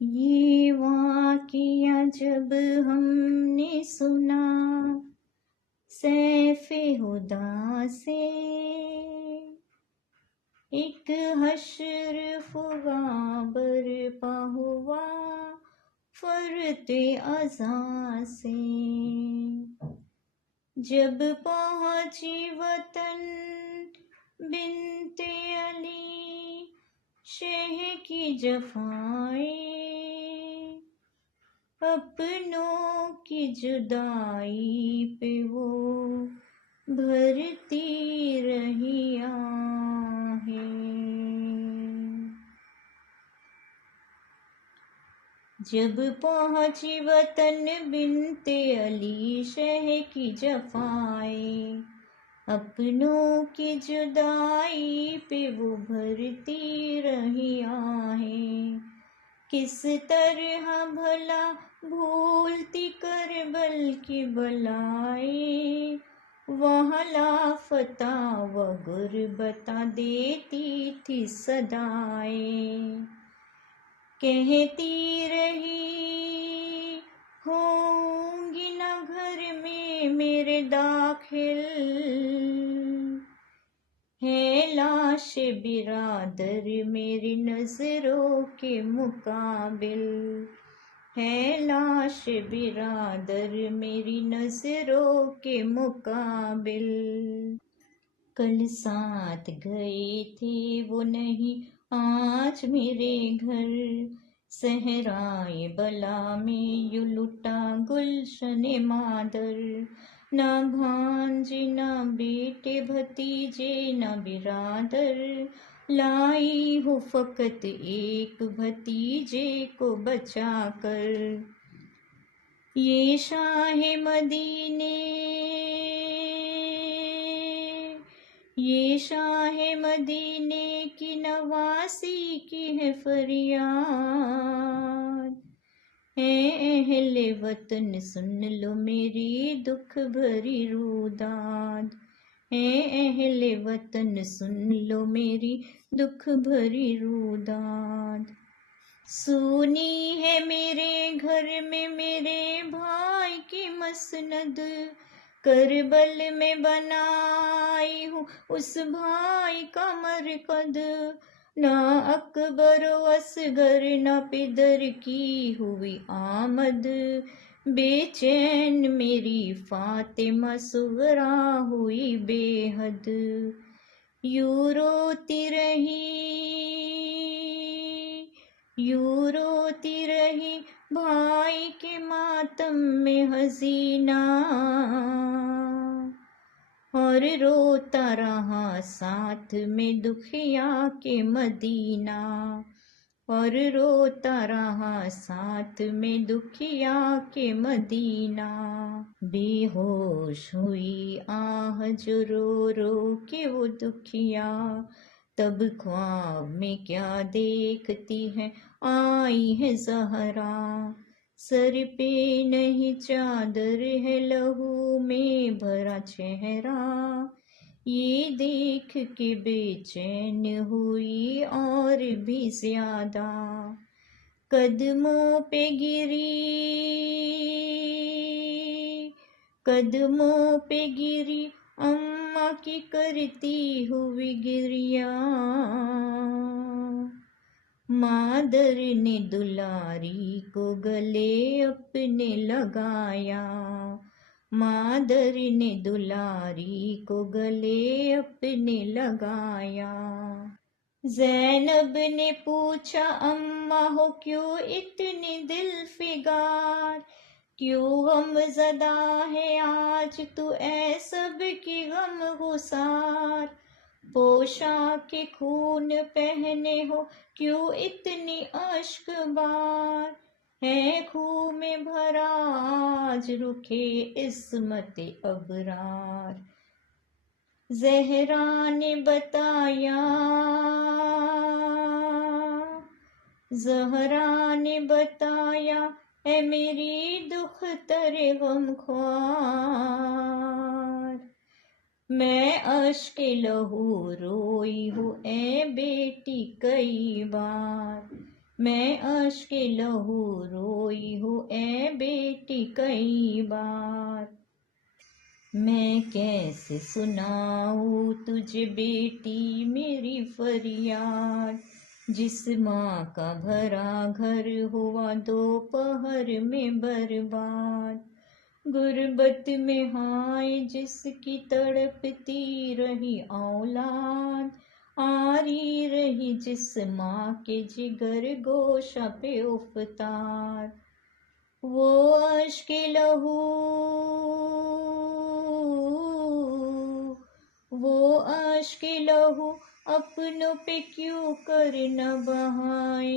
ये वाक़या जब हमने सुना सैफ़े हुदा से, एक हश्र फुगा बरपा हुआ फरते अज़ां से। जब पहुँची वतन बिन्ते अली शह की जफ़ाएं, अपनों की जुदाई पे वो भरती रही आहें। जब पहुँची वतन बिन्ते अली शह की जफ़ाएं, अपनों की जुदाई पे वो भरती रही आहें। किस तरह भला भूलती करबल की बलाएं, वहाँ लाफता व गुरबता देती थी सदाएं। कहती रही होंगी न घर में मेरे दाखिल, है लाश बिरादर मेरी नजरों के मुकाबिल, है लाश बिरादर मेरी नजरों के मुकाबिल। कल साथ गए थे वो नहीं आज मेरे घर, सहराए बला में यूं लुटा गुलशन मादर। ना भांजे ना बेटे भतीजे ना बिरादर, लाई हो फकत एक भतीजे को बचा कर। ये शाह मदीने, ये शाह मदीने की नवासी की है फरियाद। है अहले वतन सुन लो मेरी दुख भरी रुदाद, है अहले वतन सुन लो मेरी दुख भरी रुदाद। सुनी है मेरे घर में मेरे भाई की मसनद, करबल में बनाई हूँ उस भाई का मरकद। ना अकबर असगर ना पिदर की हुई आमद, बेचैन मेरी फातिमा सुगरा हुई बेहद। यूं रोती रही भाई के मातम में हसीना, और रोता रहा साथ में दुखिया के मदीना, और रोता रहा साथ में दुखिया के मदीना। बेहोश हुई आह जो रो रो के वो दुखिया, तब ख्वाब में क्या देखती है आई है ज़हरा। सर पे नहीं चादर है लहू में भरा चेहरा, ये देख के बेचैन हुई और भी ज्यादा। कदमों पे गिरी अम्मा की करती हुई गिरिया, मादर ने दुलारी को गले अपने लगाया, मादर ने दुलारी को गले अपने लगाया। ज़ैनब ने पूछा अम्मा हो क्यों इतनी दिल फिगार, क्यों गमज़दा है आज तू ऐ सब की गम गुसार। पोशाके खून पहने हो क्यों इतनी अश्क बार, है खूह में भरा आज रुखे इस्मत अबरार। ज़हरा ने बताया है मेरी दुख तरे गम ख्वार, मैं अश्के लहू रोई हूँ ए बेटी कई बार, मैं अश्क लहू रोई हूँ ए बेटी कई बार। मैं कैसे सुनाऊँ तुझे बेटी मेरी फरियाद, जिस माँ का भरा घर हुआ दोपहर में बर्बाद। गुर्बत में हाय जिसकी तड़पती रही औलाद, आरी रही जिस माँ के जिगर गोशा पे उफतार। वो अश्क लहू, वो अश्क लहू अपनों पे क्यों कर न बहाए।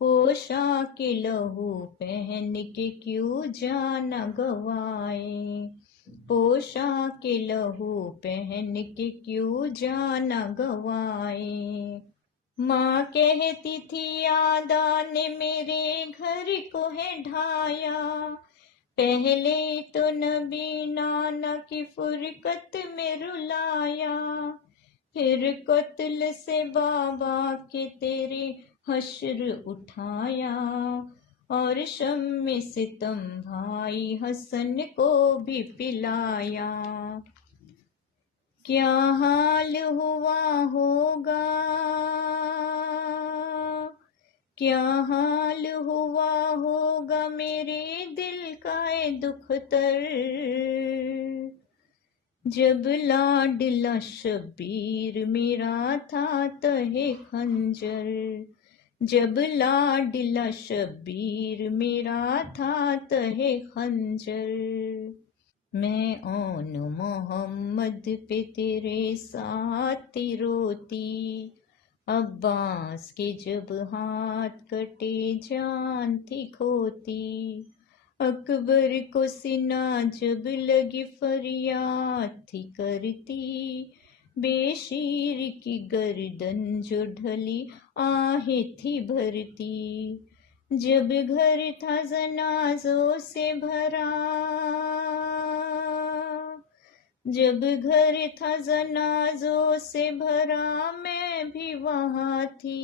पोशाक लहू पहन के क्यों जान गवाए। पोशाक लहू पहन के क्यों जान गवाए। माँ कहती थी आदा ने मेरे घर को है ढाया, पहले तो नबी नाना की फुरकत में रुलाया, फिर कत्ल से बाबा के तेरे हश्र उठाया, और शम्मे सितम भाई हसन को भी पिलाया। क्या हाल हुआ होगा, क्या हाल हुआ होगा मेरे दिल का ए दुखतर, जब लाडला शबीर मेरा था तहे खंजर। जब लाडला शबीर मेरा था तहे खंजर। मैं ओन मोहम्मद पे तेरे साथ रोती, अब्बास के जब हाथ कटे जान थी खोती। अकबर को सिना जब लगी फरियाद थी करती, बेशीर की गर्दन जो ढली आहे थी भरती। जब घर था जनाजों से भरा, जब घर था जनाजों से भरा मैं भी वहाँ थी।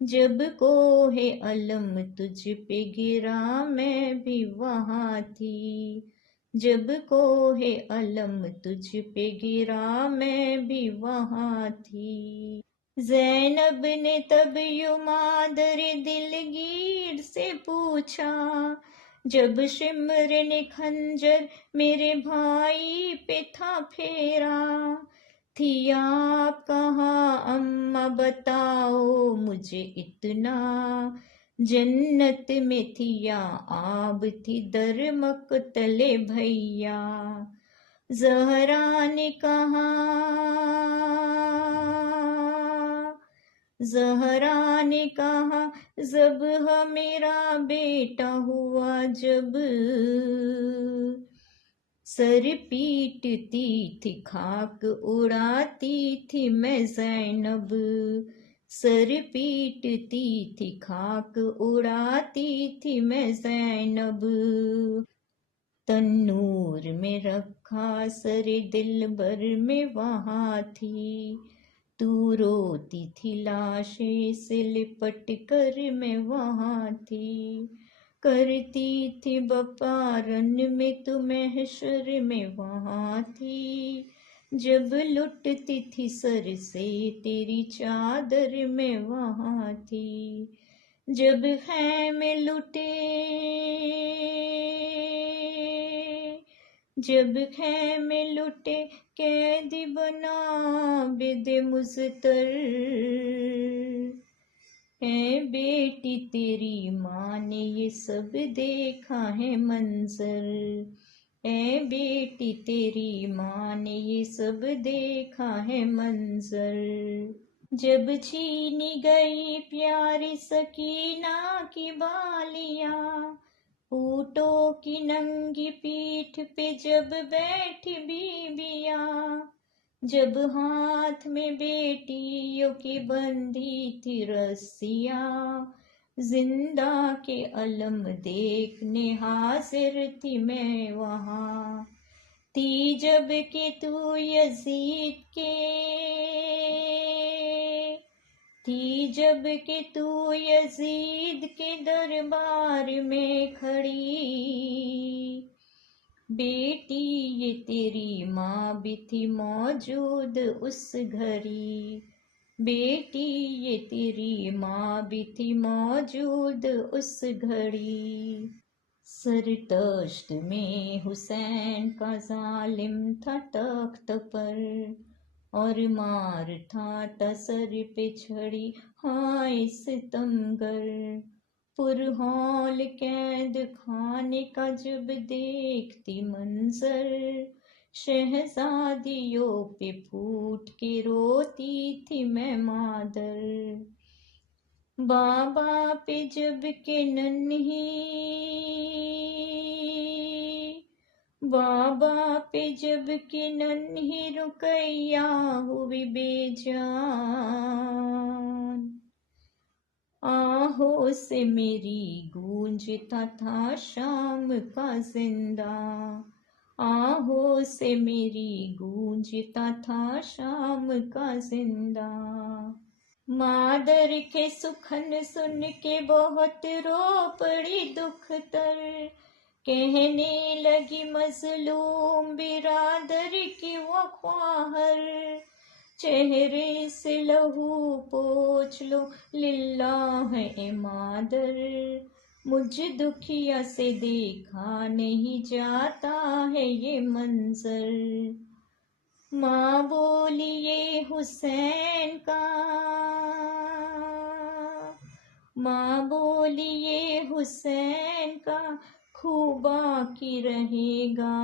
जब कोहे अलम तुझ पे गिरा मैं भी वहाँ थी। जब कोहे अलम तुझ पे गिरा मैं भी वहाँ थी। ज़ैनब ने तब युमादर दिलगीर से पूछा, जब शिमर ने खंजर मेरे भाई पे था फेरा। थी आप कहाँ अम्मा बताओ मुझे इतना, जन्नत में थी या आब थी दर मक़तले भैया। ज़हरा ने कहा, ज़हरा ने कहा ज़ब्ह मेरा बेटा हुआ जब, सर पीटती थी खाक उड़ाती थी मैं ज़ैनब। सर पीटती थी खाक उड़ाती थी मैं ज़ैनब। तन्नूर में रखा सर दिल भर में वहाँ थी, तू रोती थी लाशें से लिपट कर मैं वहाँ थी। करती थी बपारन में तू महशर में वहाँ थी। जब लुटती थी सर से तेरी चादर में वहाँ थी। जब खैमे लुटे, जब खैमे लुटे कैदी बना बिदे मुज़तर। है बेटी तेरी माँ ने ये सब देखा है मंजर। है बेटी तेरी माँ ने ये सब देखा है मंजर। जब छीनी गई प्यारी सकीना की बालियाँ, ऊँटों की नंगी पीठ पे जब बैठी बीबिया। जब हाथ में बेटियों की बंधी थी रस्सियाँ, जिंदा के अलम देखने हाजिर थी मैं वहाँ। थी जब कि तू यजीद के, थी जब कि तू यजीद के दरबार में खड़ी, बेटी ये तेरी माँ भी थी मौजूद उस घड़ी, बेटी ये तेरी माँ भी थी मौजूद उस घड़ी। सरतश्त में हुसैन का जालिम था तख्त पर, और मार था तसर पे छड़ी हाय सितमगर। पुरहौल कैद खाने का जब देखती मंजर, शहजादियों पे फूट के रोती थी मैं मादर। बाबा पे जब के नन्ही, बाबा पे जब के नन्ही रुकैया हुई बेजान, आहो से मेरी गूंजता था शाम का जिंदा, आहो से मेरी गूंजता था शाम का जिंदा। मादर के सुखन सुन के बहुत रो पड़ी दुख तर, कहने लगी मजलूम बिरादर की वो ख्वाहर, चेहरे से लहू पोंछ लो लिल्लाह है मादर, मुझ दुखिया से देखा नहीं जाता है ये मंजर। माँ बोलिए हुसैन का, माँ बोलिए हुसैन का खूब बाकी रहेगा,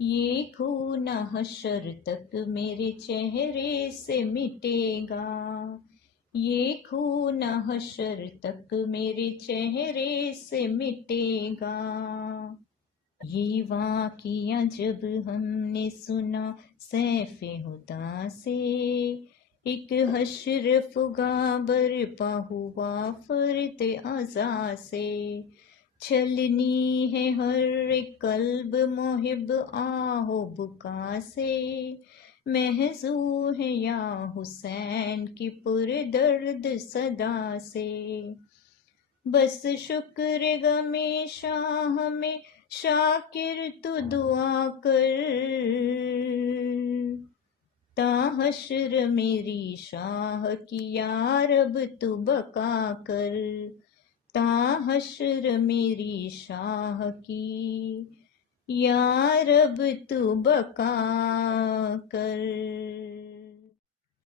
ये खून हशर तक मेरे चेहरे से मिटेगा, ये खून हशर तक मेरे चेहरे से मिटेगा। ये वाक़िया जब हमने सुना सैफ़े हुदा से, एक हशर फुगा बरपा हुआ फर्त अज़ा से, छलनी है हर एक कल्ब मुहिब आहो बुका से, महजू है या हुसैन की पुरदर्द सदा से। बस शुक्र गमे शाह में शाकिर तू दुआ कर, ता हश्र मेरी शाह की या रब तू बका कर, ता हश्र मेरी शाह की या रब तू बका कर।